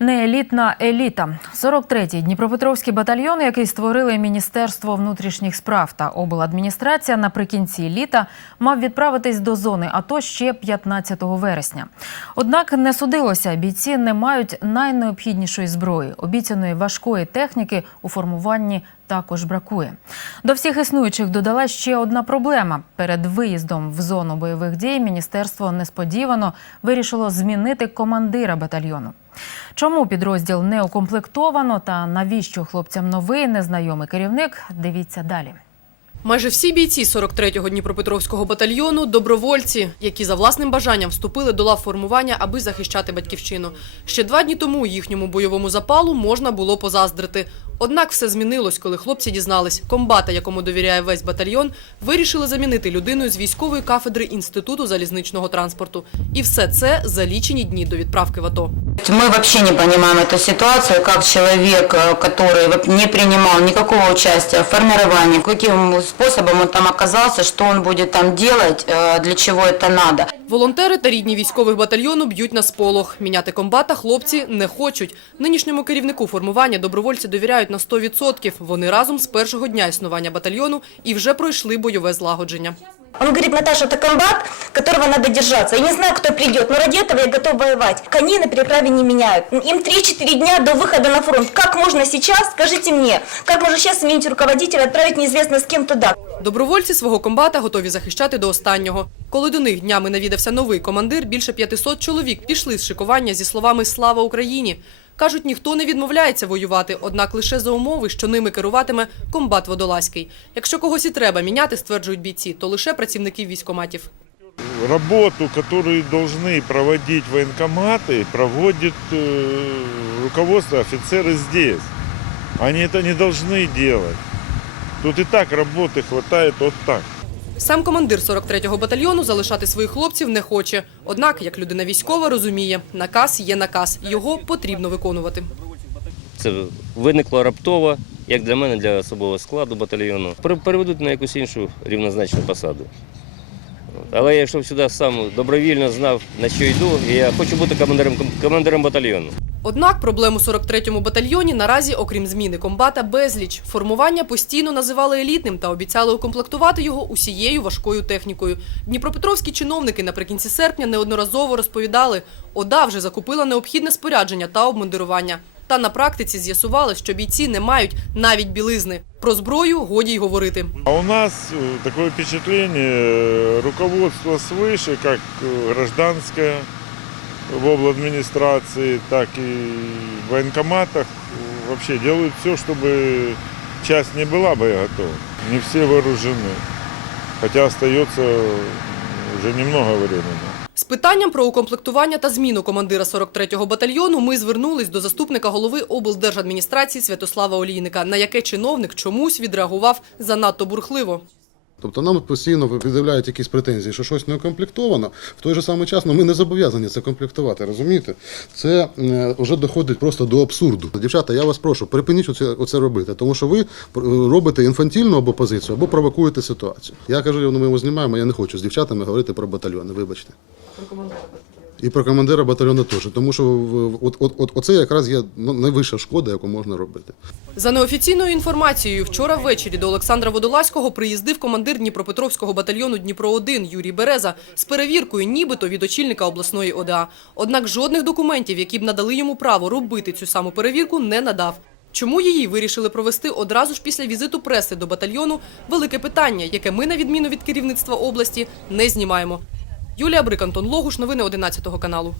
Неелітна еліта. 43-й Дніпропетровський батальйон, який створили Міністерство внутрішніх справ та обладміністрація наприкінці літа, мав відправитись до зони АТО ще 15 вересня. Однак не судилося. Бійці не мають найнеобхіднішої зброї. Обіцяної важкої техніки у формуванні також бракує. До всіх існуючих додала ще одна проблема. Перед виїздом в зону бойових дій міністерство несподівано вирішило змінити командира батальйону. Чому підрозділ не укомплектовано та навіщо хлопцям новий незнайомий керівник? Дивіться далі. Майже всі бійці 43-го Дніпропетровського батальйону – добровольці, які за власним бажанням вступили до лав формування, аби захищати батьківщину. Ще два дні тому їхньому бойовому запалу можна було позаздрити. Однак все змінилось, коли хлопці дізнались. Комбата, якому довіряє весь батальйон, вирішили замінити людиною з військової кафедри Інституту залізничного транспорту. І все це за лічені дні до відправки в АТО. Мы вообще не понимаем эту ситуацию, как человек, э, который воп- не принимал никакого участия в формировании, каким способом он там оказался, что он будет там делать, э, для чего это надо. Волонтери та рідні військових батальйону б'ють на сполох. Міняти комбата хлопці не хочуть. Нинішньому керівнику формування добровольці довіряють на 100%. Вони разом з першого дня існування батальйону і вже пройшли бойове злагодження. Он говорит, Наташа, это комбат, которого надо держаться. Я не знаю, кто придет, но ради этого я готов воевать. Коней на переправе не меняют. Им 3-4 дня до выхода на фронт. Как можно сейчас, скажите мне, как можно сейчас сменить руководителя, отправить неизвестно с кем туда? Добровольці свого комбата готові захищати до останнього. Коли до них днями навідався новий командир, більше 500 чоловік пішли з шикування зі словами «Слава Україні!». Кажуть, ніхто не відмовляється воювати, однак лише за умови, що ними керуватиме комбат Водолазький. Якщо когось і треба міняти, стверджують бійці, то лише працівників військоматів. Работу, которую должны проводить военкоматы, проводит э, руководство, офицеры здесь. Они это не должны делать. Тут и так работы хватает вот так. Сам командир 43-го батальйону залишати своїх хлопців не хоче. Однак, як людина військова, розуміє, наказ є наказ, його потрібно виконувати. Це виникло раптово, як для мене, для особового складу батальйону. Пере- Переведуть на якусь іншу рівнозначну посаду. Але я йшов сюди сам добровільно знав, на що йду, я хочу бути командиром, командиром батальйону. Однак проблем у 43-му батальйоні наразі, окрім зміни комбата, безліч. Формування постійно називали елітним та обіцяли укомплектувати його усією важкою технікою. Дніпропетровські чиновники наприкінці серпня неодноразово розповідали, ОДА вже закупила необхідне спорядження та обмундирування. Та на практиці з'ясували, що бійці не мають навіть білизни. Про зброю годі й говорити. А у нас э, такое впечатление, э, руководство свыше, как э, гражданское в обладминистрации, так и в военкоматах э, вообще делают все, чтобы часть не была боеготова. Не все вооружены. Хотя остается уже немного времени. З питанням про укомплектування та зміну командира 43-го батальйону ми звернулись до заступника голови облдержадміністрації Святослава Олійника, на яке чиновник чомусь відреагував занадто бурхливо. Тобто нам постійно пред'являють якісь претензії, що щось не укомплектовано. В той же самий час ну, ми не зобов'язані це комплектувати, розумієте? Це е, вже доходить просто до абсурду. Дівчата, я вас прошу, припиніть оце, оце робити, тому що ви робите інфантільну або позицію, або провокуєте ситуацію. Я кажу, ну, ми його знімаємо, я не хочу з дівчатами говорити про батальйони, вибачте. І про командира батальйону теж, тому що от, от, от, оце якраз є ну, найвища шкода, яку можна робити. За неофіційною інформацією, вчора ввечері до Олександра Водолазького приїздив командир Дніпропетровського батальйону Дніпро-1 Юрій Береза з перевіркою нібито від очільника обласної ОДА. Однак жодних документів, які б надали йому право робити цю саму перевірку, не надав. Чому її вирішили провести одразу ж після візиту преси до батальйону – велике питання, яке ми, на відміну від керівництва області, не знімаємо. Юлія Брикантон Логуш, новини 11 каналу.